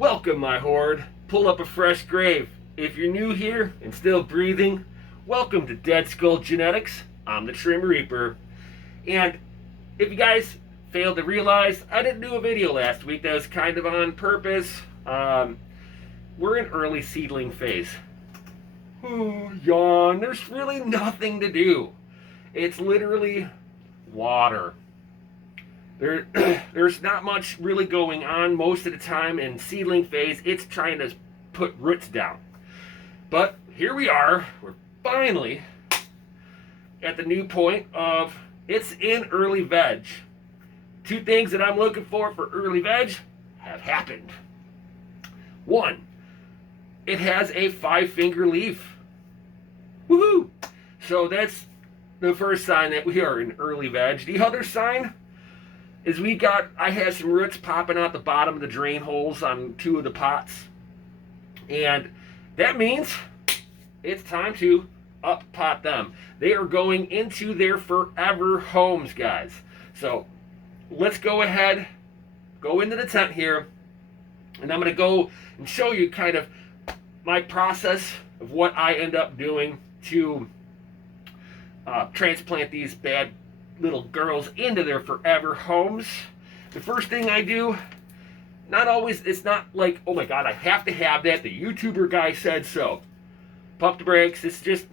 Welcome, my horde. Pull up a fresh grave. If you're new here and still breathing, welcome to Dead Skull Genetics. I'm the Trim Reaper. And if you guys failed to realize, I didn't do a video last week. That was kind of on purpose. We're in early seedling phase. Yawn. There's really nothing to do. It's literally water. There's not much really going on most of the time in seedling phase. It's trying to put roots down. But here we are. We're finally at the new point of it's in early veg. Two things that I'm looking for early veg have happened. One, it has a 5-finger leaf. Woohoo! So that's the first sign that we are in early veg. The other sign is I have some roots popping out the bottom of the drain holes on 2 of the pots. And that means it's time to up pot them. They are going into their forever homes, guys. So let's go ahead, go into the tent here, and I'm going to go and show you kind of my process of what I end up doing to transplant these bad little girls into their forever homes. The first thing I do, it's not like, oh my god, I have to have that, the YouTuber guy said so. Pump the brakes. It's just,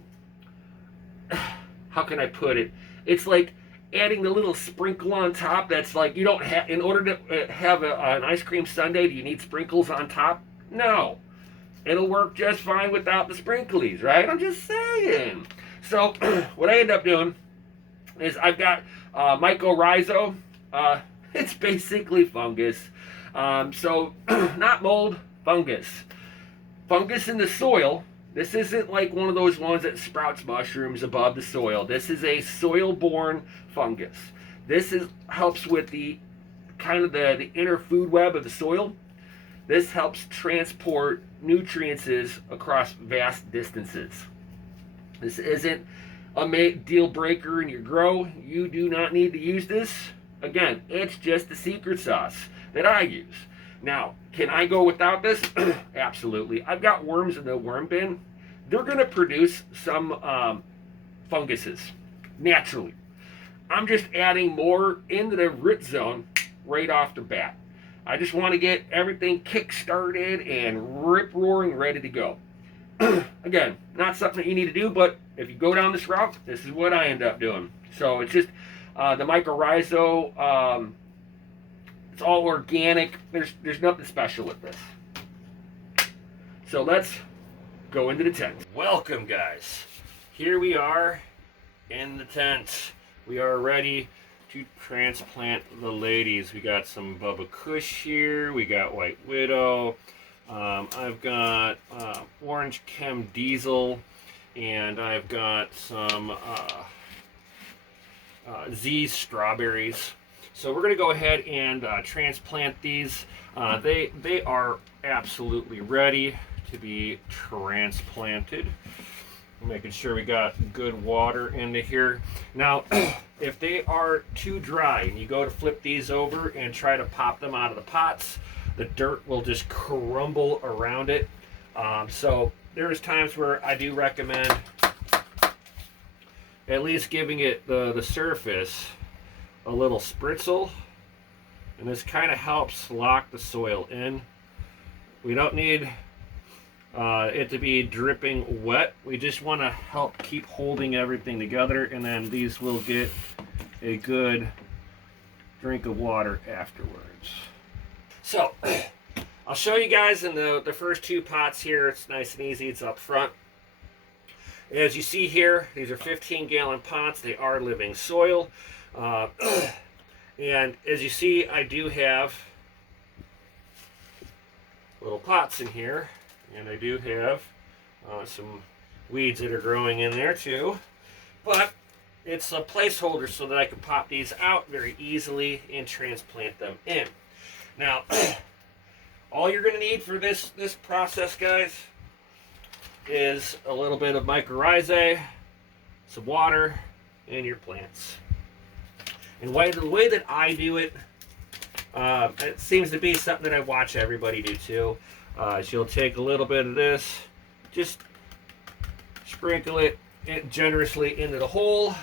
how can I put it? It's like adding the little sprinkle on top. That's like, you don't have, in order to have an ice cream sundae, do you need sprinkles on top? No. It'll work just fine without the sprinklies, right? I'm just saying. So what I end up doing is I've got mycorrhiza. It's basically fungus. So not mold, fungus. Fungus in the soil. This isn't like one of those ones that sprouts mushrooms above the soil. This is a soil-borne fungus. This helps with the kind of the inner food web of the soil. This helps transport nutrients across vast distances. This isn't a deal breaker in your grow. You do not need to use this. Again, it's just the secret sauce that I use. Now, can I go without this? Absolutely. I've got worms in the worm bin. They're going to produce some funguses naturally. I'm just adding more into the root zone right off the bat. I just want to get everything kick-started and rip-roaring ready to go. Again, not something that you need to do, but if you go down this route, this is what I end up doing. So it's just the mycorrhiza. It's all organic. There's nothing special with this. So let's go into the tent. Welcome, guys. Here we are in the tent. We are ready to transplant the ladies. We got some Bubba Kush here. We got White Widow. I've got orange Chem diesel, and I've got some Z strawberries. So we're going to go ahead and transplant these. They are absolutely ready to be transplanted. Making sure we got good water into here. Now, if they are too dry and you go to flip these over and try to pop them out of the pots, the dirt will just crumble around it. So there's times where I do recommend at least giving it the surface a little spritzel. And this kind of helps lock the soil in. We don't need it to be dripping wet. We just want to help keep holding everything together, and then these will get a good drink of water afterwards. So, I'll show you guys in the first 2 pots here. It's nice and easy. It's up front. As you see here, these are 15-gallon pots. They are living soil. And as you see, I do have little pots in here. And I do have some weeds that are growing in there too. But it's a placeholder so that I can pop these out very easily and transplant them in. Now, all you're going to need for this process, guys, is a little bit of mycorrhizae, some water, and your plants. And the way that I do it, It seems to be something that I watch everybody do too. She'll take a little bit of this, just sprinkle it generously into the hole,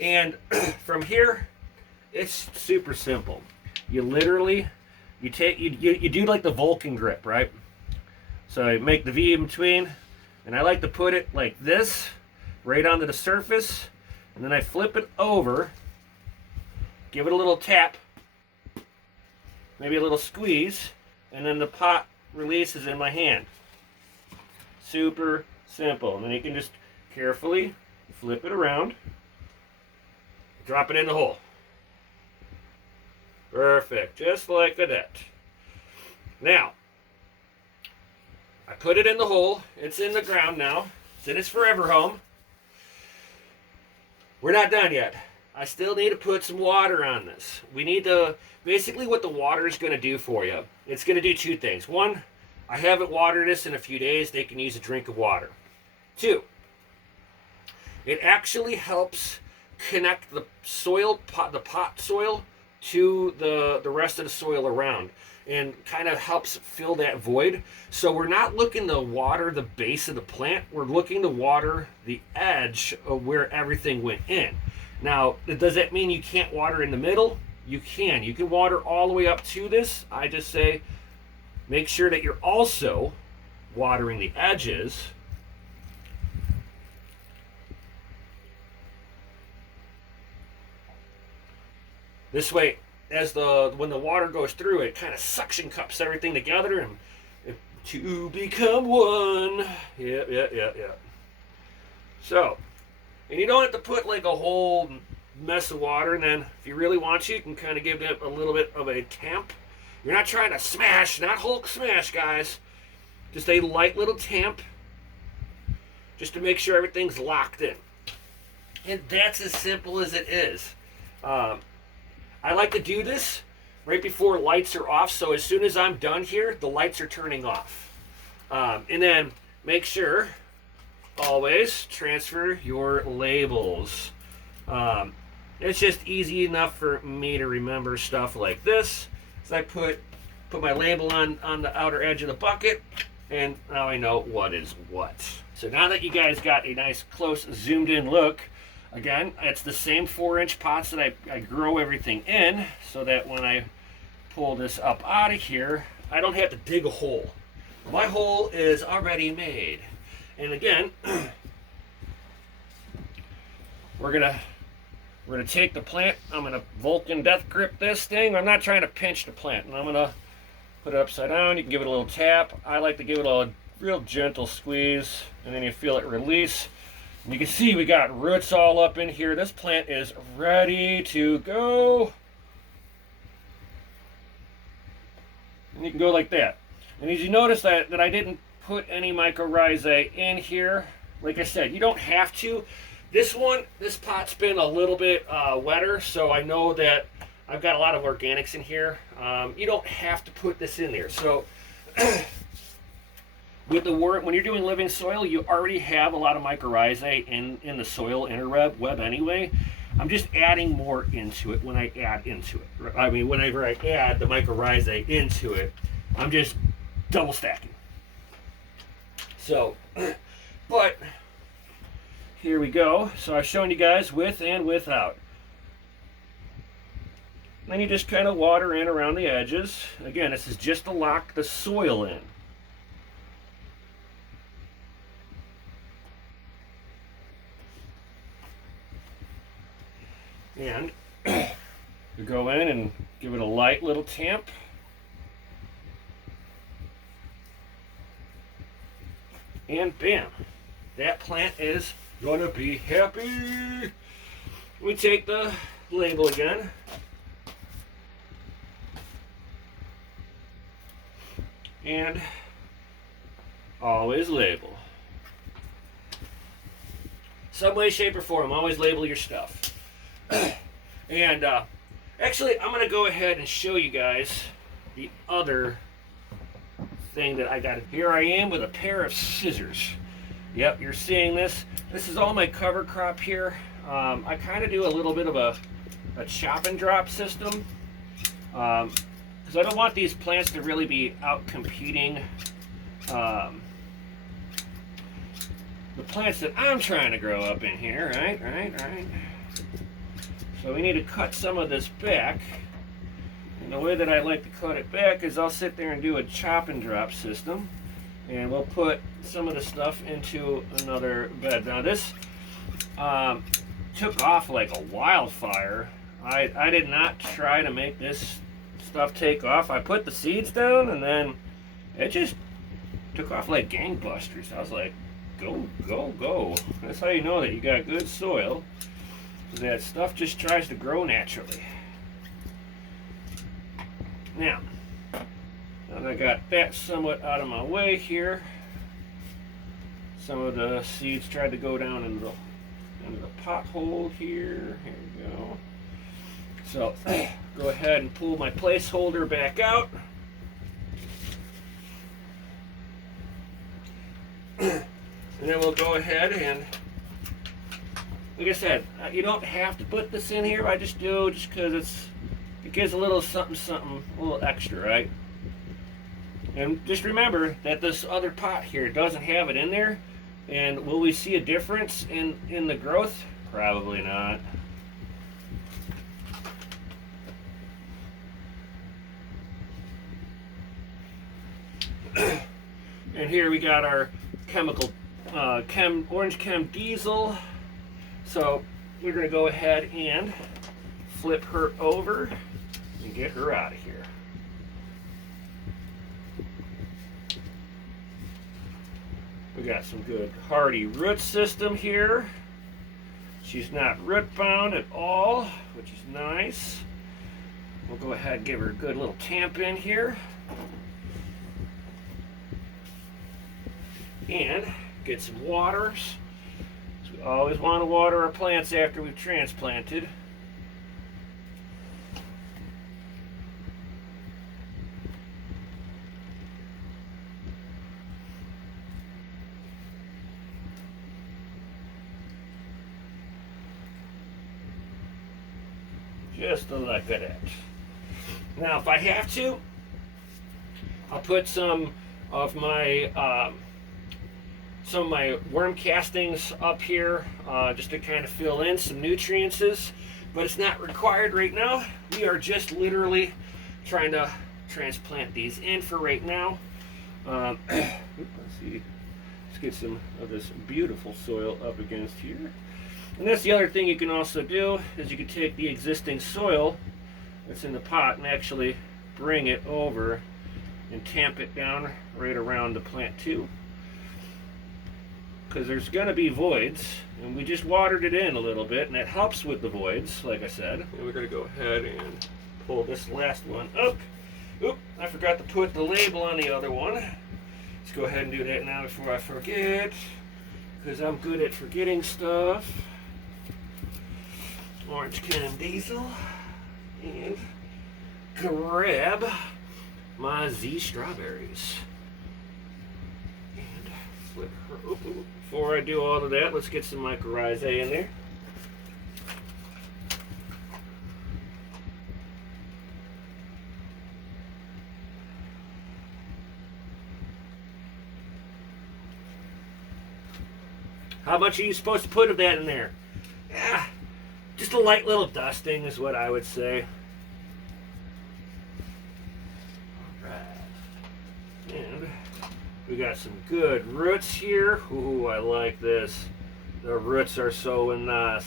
and from here, it's super simple. You literally, you do like the Vulcan grip, right? So I make the V in between, and I like to put it like this, right onto the surface, and then I flip it over, give it a little tap, maybe a little squeeze, and then the pot releases in my hand. Super simple. And then you can just carefully flip it around, drop it in the hole. Perfect, just like that. Now, I put it in the hole. It's in the ground now. It's in its forever home. We're not done yet. I still need to put some water on this. We need to, basically what the water is going to do for you, it's going to do two things. One, I haven't watered this in a few days. They can use a drink of water. Two, it actually helps connect the soil, the pot soil, to the rest of the soil around, and kind of helps fill that void. So we're not looking to water the base of the plant. We're looking to water the edge of where everything went in. Now, does that mean you can't water in the middle? You can. You can water all the way up to this. I just say make sure that you're also watering the edges. This way, when the water goes through, it kind of suction cups everything together and to become one. Yeah. So, and you don't have to put like a whole mess of water, and then if you really want to, you can kind of give it a little bit of a tamp. You're not trying to smash, not Hulk smash, guys. Just a light little tamp, just to make sure everything's locked in. And that's as simple as it is. I like to do this right before lights are off, so as soon as I'm done here, the lights are turning off. And then make sure, always, transfer your labels. It's just easy enough for me to remember stuff like this. So I put my label on the outer edge of the bucket, and now I know what is what. So now that you guys got a nice close zoomed in look, again, it's the same 4-inch pots that I grow everything in, so that when I pull this up out of here, I don't have to dig a hole. My hole is already made. And again, we're gonna take the plant. I'm gonna Vulcan death grip this thing. I'm not trying to pinch the plant, and I'm gonna put it upside down. You can give it a little tap. I like to give it a real gentle squeeze, and then you feel it release. And you can see we got roots all up in here. This plant is ready to go. And you can go like that. And as you notice that I didn't put any mycorrhizae in here, like I said, you don't have to. This pot's been a little bit wetter, so I know that I've got a lot of organics in here. You don't have to put this in there. So when you're doing living soil, you already have a lot of mycorrhizae in the soil interweb anyway. I'm just adding more into it when I add into it. I mean, whenever I add the mycorrhizae into it, I'm just double stacking. So, but here we go. So I've shown you guys with and without. Then you just kind of water in around the edges. Again, this is just to lock the soil in. And you go in and give it a light little tamp. And bam, that plant is gonna be happy. We take the label again. And always label. Some way, shape, or form, always label your stuff. And actually, I'm going to go ahead and show you guys the other thing that I got. Here I am with a pair of scissors. Yep, you're seeing this. This is all my cover crop here. I kind of do a little bit of a chop and drop system. because I don't want these plants to really be out competing the plants that I'm trying to grow up in here, right? So we need to cut some of this back. And the way that I like to cut it back is I'll sit there and do a chop and drop system. And we'll put some of the stuff into another bed. Now this took off like a wildfire. I did not try to make this stuff take off. I put the seeds down and then it just took off like gangbusters. I was like, go, go, go. That's how you know that you got good soil. That stuff just tries to grow naturally. Now that I got that somewhat out of my way here, some of the seeds tried to go down into the pothole here. Here we go. So go ahead and pull my placeholder back out. And then we'll go ahead and, like I said, you don't have to put this in here. I just do just because it gives a little something, a little extra, right? And just remember that this other pot here doesn't have it in there. And will we see a difference in the growth? Probably not. And here we got our chemical orange Chem diesel. So we're going to go ahead and flip her over and get her out of here. We got some good hardy root system here. She's not root bound at all, which is nice. We'll go ahead and give her a good little tamp in here. And get some waters. So we always want to water our plants after we've transplanted. Just like that. Now, if I have to, I'll put some of my worm castings up here just to kind of fill in some nutrients, but it's not required right now. We are just literally trying to transplant these in for right now. Let's see. Let's get some of this beautiful soil up against here. And that's the other thing you can also do is you can take the existing soil that's in the pot and actually bring it over and tamp it down right around the plant too. Because there's going to be voids, and we just watered it in a little bit, and that helps with the voids, like I said. And we're going to go ahead and pull this last one up. Oop, I forgot to put the label on the other one. Let's go ahead and do that now before I forget, because I'm good at forgetting stuff. Orange Chem diesel, and grab my Z strawberries. And flip her open. Before I do all of that, let's get some mycorrhizae in there. How much are you supposed to put of that in there? Yeah, just a light little dusting is what I would say. Alright. And we got some good roots here. Ooh, I like this. The roots are so nice.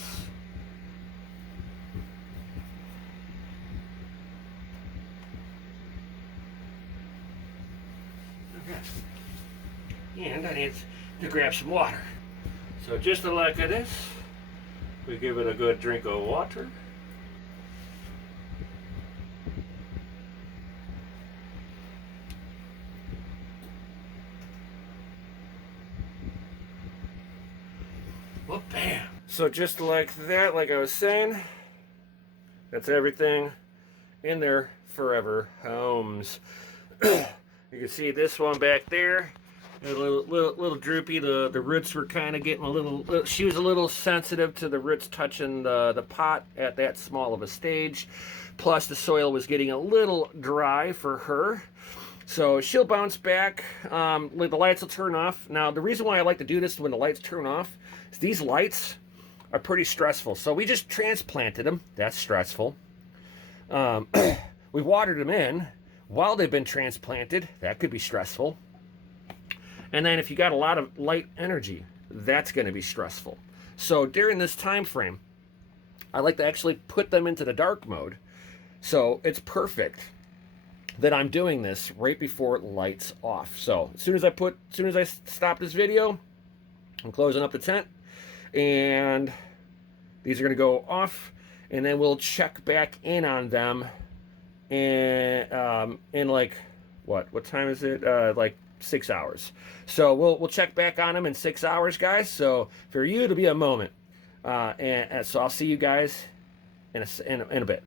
Okay. And I need to grab some water. So just like this, we give it a good drink of water. Well, bam. So just like that, like I was saying, that's everything in their forever homes. You can see this one back there. A little droopy. The roots were kind of getting a little. She was a little sensitive to the roots touching the pot at that small of a stage. Plus the soil was getting a little dry for her. So she'll bounce back. The lights will turn off. Now, the reason why I like to do this when the lights turn off is these lights are pretty stressful. So we just transplanted them. That's stressful. We watered them in while they've been transplanted. That could be stressful. And then if you got a lot of light energy, that's going to be stressful. So during this time frame, I like to actually put them into the dark mode. So it's perfect that I'm doing this right before lights off. So as soon as I stop this video, I'm closing up the tent, and these are going to go off, and then we'll check back in on them in like what time is it? Like 6 hours. So we'll check back on them in 6 hours, guys. So for you, it'll be a moment, and so I'll see you guys in a bit.